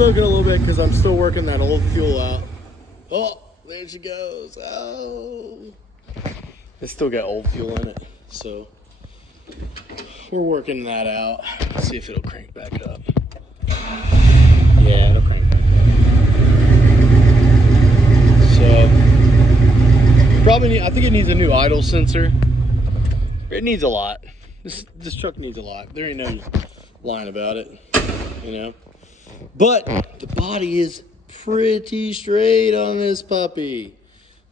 smoking a little bit because I'm still working that old fuel out. Oh, there she goes. Oh. It's still got old fuel in it, so we're working that out. See if it'll crank back up. Yeah, it'll crank back up. So probably I think it needs a new idle sensor. It needs a lot. This truck needs a lot. There ain't no lying about it, you know. But the body is pretty straight on this puppy.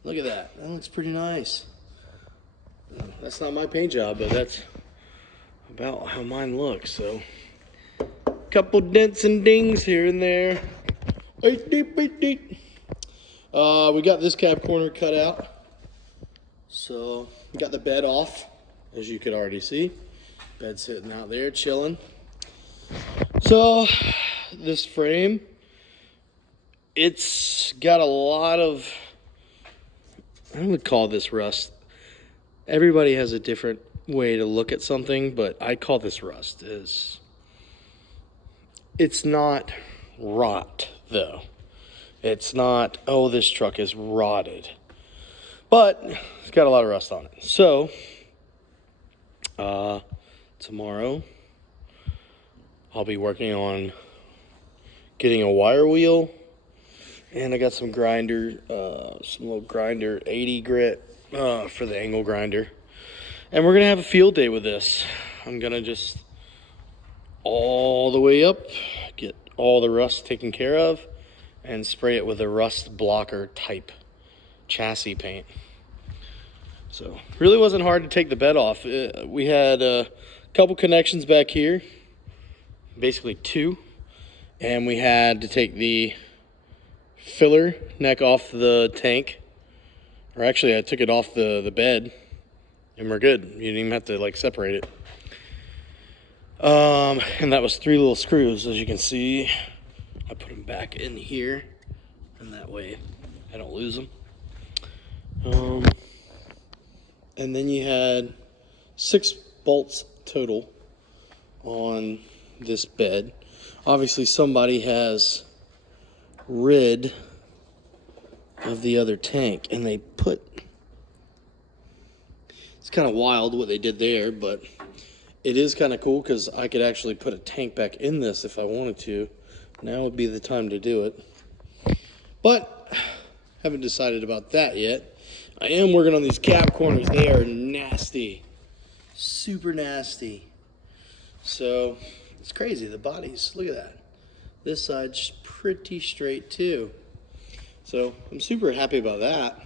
Look at that. That looks pretty nice. That's not my paint job, but that's about how mine looks. So, couple dents and dings here and there. We got this cab corner cut out. So, we got the bed off, as you could already see. Bed sitting out there, chilling. So, this frame, it's got a lot of, I would call this rust. Everybody has a different way to look at something, but I call this rust. It's not rot, though. It's not, oh, this truck is rotted. But it's got a lot of rust on it. So, tomorrow, I'll be working on getting a wire wheel. And I got some grinder, some little grinder 80 grit for the angle grinder. And we're going to have a field day with this. I'm going to just all the way up, get all the rust taken care of, and spray it with a rust blocker type chassis paint. So really wasn't hard to take the bed off. We had a couple connections back here, basically two. And we had to take the filler neck off the tank, or actually I took it off the bed, and we're good. You didn't even have to like separate it. And that was 3 little screws, as you can see. I put them back in here, and that way I don't lose them. And then you had 6 bolts total on this bed. Obviously somebody has rid of the other tank, and they put, it's kind of wild what they did there, but it is kind of cool because I could actually put a tank back in this if I wanted to. Now would be the time to do it, but haven't decided about that yet. I am working on these cab corners. They are nasty, super nasty. So it's crazy, the bodies, look at that. This side's pretty straight too. So I'm super happy about that.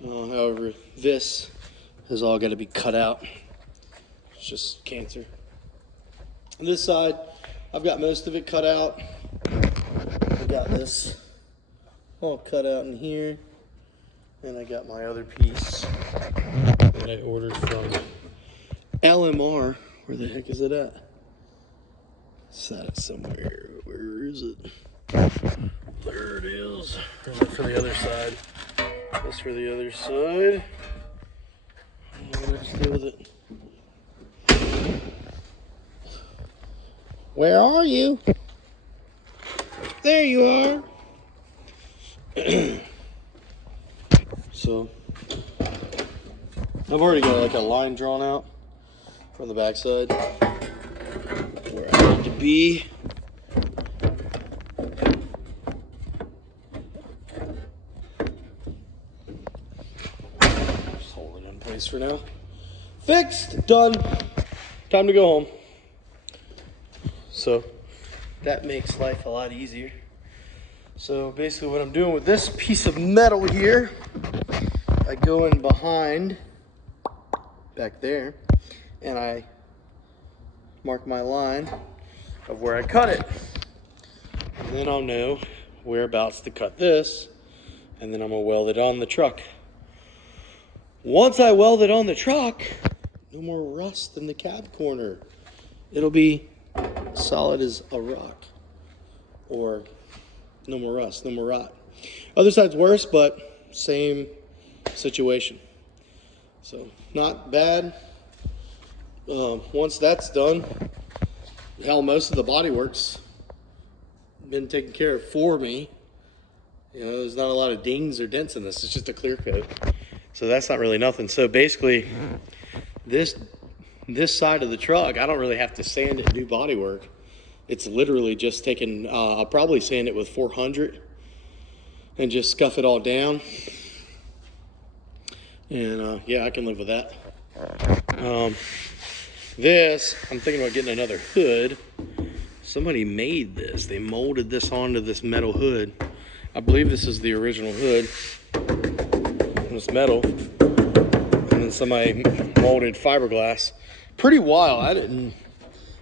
However, this has all got to be cut out. It's just cancer. On this side, I've got most of it cut out. I got this all cut out in here. And I got my other piece that I ordered from LMR. Where the heck is it at? It's at somewhere. Where is it? There it is. There's it for the other side. This for the other side. Let's deal with it. Where are you? There you are. So, I've already got like a line drawn out from the backside where I need to be. Just hold it in place for now. Fixed, done. Time to go home. So that makes life a lot easier. So basically what I'm doing with this piece of metal here, I go in behind, back there, and I mark my line of where I cut it. And then I'll know whereabouts to cut this, and then I'm gonna weld it on the truck. Once I weld it on the truck, no more rust in the cab corner. It'll be solid as a rock, or no more rust, no more rot. Other side's worse, but same situation. So not bad. Once that's done, hell, most of the body work's been taken care of for me. You know, there's not a lot of dings or dents in this. It's just a clear coat. So that's not really nothing. So basically, this side of the truck, I don't really have to sand it and do body work. It's literally just taking, I'll probably sand it with 400 and just scuff it all down. And yeah, I can live with that. This, I'm thinking about getting another hood. Somebody made this. They molded this onto this metal hood. I believe this is the original hood. It's metal. And then somebody molded fiberglass. Pretty wild.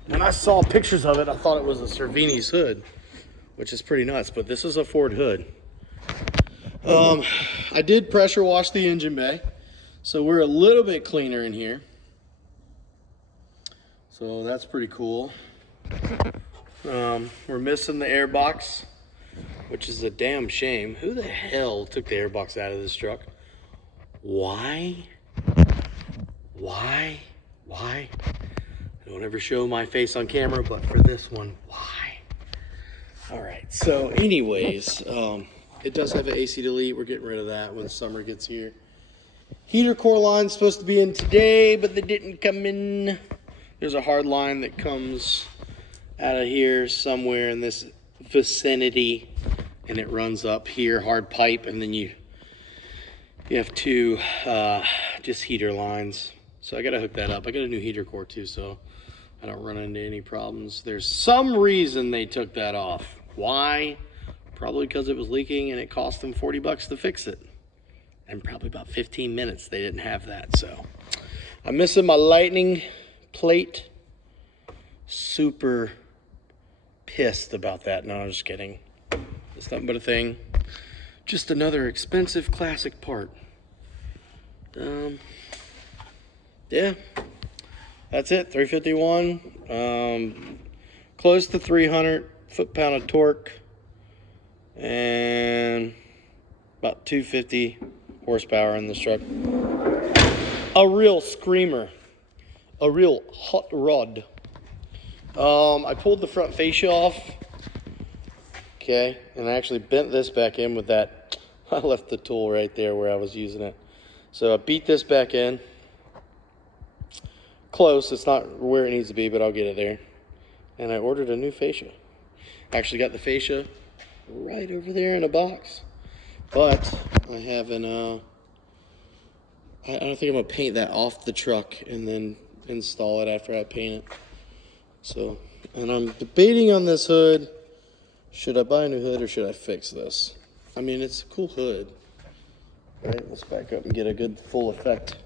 When I saw pictures of it, I thought it was a Cervini's hood, which is pretty nuts, but this is a Ford hood. I did pressure wash the engine bay, so we're a little bit cleaner in here. So that's pretty cool. We're missing the air box, which is a damn shame. Who the hell took the air box out of this truck? Why? Why? I don't ever show my face on camera, but for this one, why? All right, so anyways, it does have an AC delete. We're getting rid of that when summer gets here. Heater core line's supposed to be in today, but they didn't come in. There's a hard line that comes out of here somewhere in this vicinity, and it runs up here, hard pipe, and then you have two just heater lines. So I gotta hook that up. I got a new heater core too, so I don't run into any problems. There's some reason they took that off. Why? Probably because it was leaking and it cost them 40 bucks to fix it. And probably about 15 minutes they didn't have that. So I'm missing my lightning plate. Super pissed about that. No, I'm just kidding. It's nothing but a thing. Just another expensive classic part. Yeah, that's it. 351, close to 300 foot-pound of torque, and about 250 horsepower in this truck. A real screamer, a real hot rod. I pulled the front fascia off, okay, and I actually bent this back in with that. I left the tool right there where I was using it. So I beat this back in. Close, it's not where it needs to be, but I'll get it there. And I ordered a new fascia. Actually got the fascia right over there in a box. But I haven't, I don't think I'm gonna paint that off the truck and then install it after I paint it. So, and I'm debating on this hood. Should I buy a new hood or should I fix this? I mean, it's a cool hood. Right, let's back up and get a good full effect.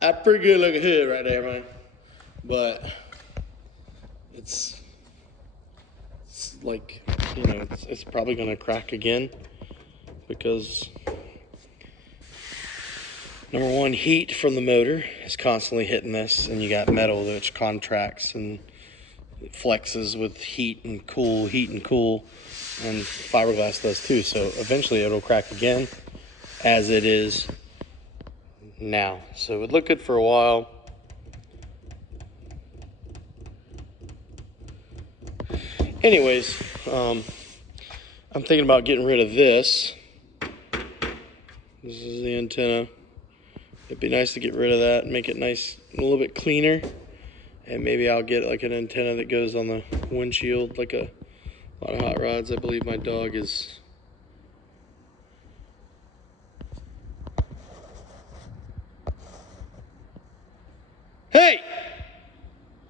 That's pretty good looking hood right there, man. But it's like, you know, it's probably gonna crack again because number one, heat from the motor is constantly hitting this, and you got metal which contracts and flexes with heat and cool, and fiberglass does too. So eventually it'll crack again, as it is now. So it would look good for a while. Anyways, I'm thinking about getting rid of this. This is the antenna. It'd be nice to get rid of that and make it nice, a little bit cleaner. And maybe I'll get like an antenna that goes on the windshield, like a lot of hot rods. I believe my dog is Hey!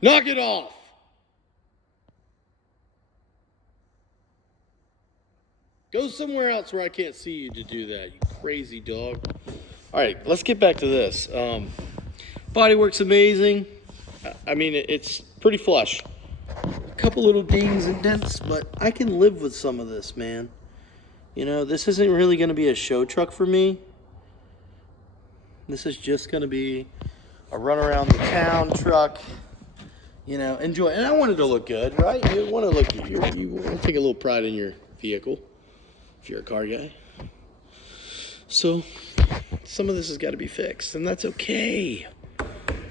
Knock it off! Go somewhere else where I can't see you to do that, you crazy dog. All right, let's get back to this. Bodywork's amazing. I mean, it's pretty flush. A couple little dings and dents, but I can live with some of this, man. You know, this isn't really gonna be a show truck for me. This is just gonna be a run around the town truck, you know, enjoy. And I want it to look good, right? You want to look, you want to take a little pride in your vehicle if you're a car guy. So some of this has got to be fixed, and that's okay.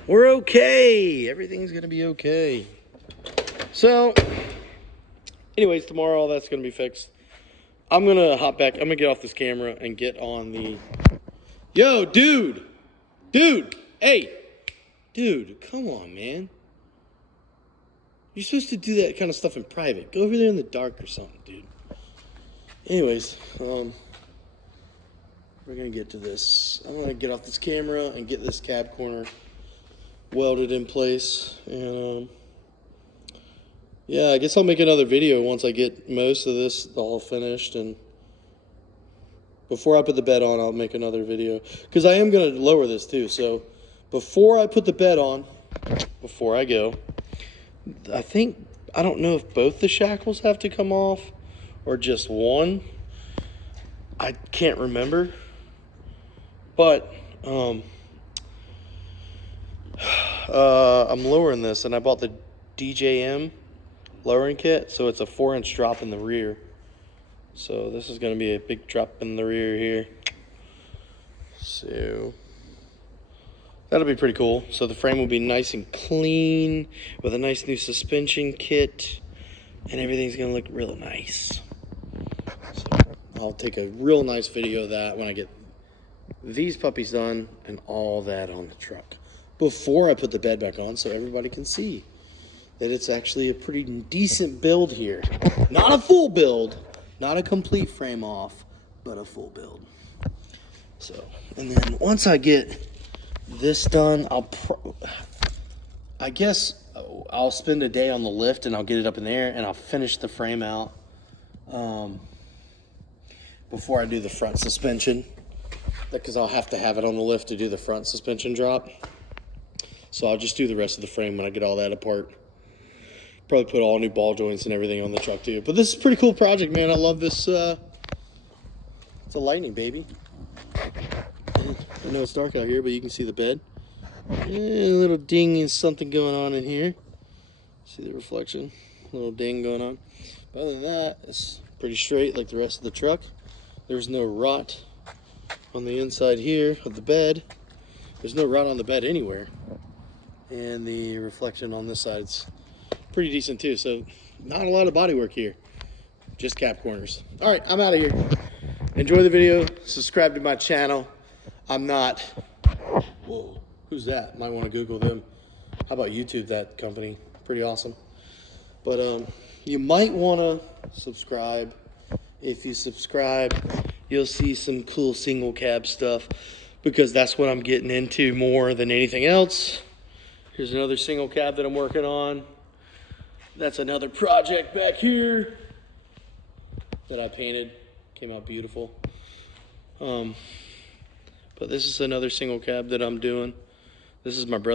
We're okay. Everything's going to be okay. So, anyways, tomorrow all that's going to be fixed. I'm going to hop back. I'm going to get off this camera and get on the... Yo, dude! Dude! Hey! Dude, come on, man. You're supposed to do that kind of stuff in private. Go over there in the dark or something, dude. Anyways, we're going to get to this. I'm going to get off this camera and get this cab corner welded in place. And, yeah, I guess I'll make another video once I get most of this all finished. And before I put the bed on, I'll make another video. Because I am going to lower this too. So before I put the bed on, before I go, I don't know if both the shackles have to come off or just one. I can't remember. But I'm lowering this, and I bought the DJM lowering kit, so it's a 4-inch drop in the rear. So this is going to be a big drop in the rear here. So that'll be pretty cool. So the frame will be nice and clean with a nice new suspension kit, and everything's going to look real nice. So I'll take a real nice video of that when I get these puppies done and all that on the truck before I put the bed back on, so everybody can see that it's actually a pretty decent build here. Not a full build, not a complete frame off, but a full build. So, and then once I get this done, I guess I'll spend a day on the lift and I'll get it up in the air and I'll finish the frame out before I do the front suspension, because I'll have to have it on the lift to do the front suspension drop. So I'll just do the rest of the frame when I get all that apart. Probably put all new ball joints and everything on the truck too. But this is a pretty cool project, man. I love this. It's a Lightning, baby. I know it's dark out here, but you can see the bed. A little ding and something going on in here. See the reflection? A little ding going on. But other than that, it's pretty straight like the rest of the truck. There's no rot on the inside here of the bed. There's no rot on the bed anywhere. And the reflection on this side's pretty decent too. So not a lot of body work here, just cap corners. All right, I'm out of here. Enjoy the video. Subscribe to my channel. I'm not, whoa, who's that? Might want to Google them. How about YouTube, that company? Pretty awesome. But you might want to subscribe. If you subscribe, you'll see some cool single cab stuff, because that's what I'm getting into more than anything else. Here's another single cab that I'm working on. That's another project back here that I painted. Came out beautiful. But this is another single cab that I'm doing. This is my brother.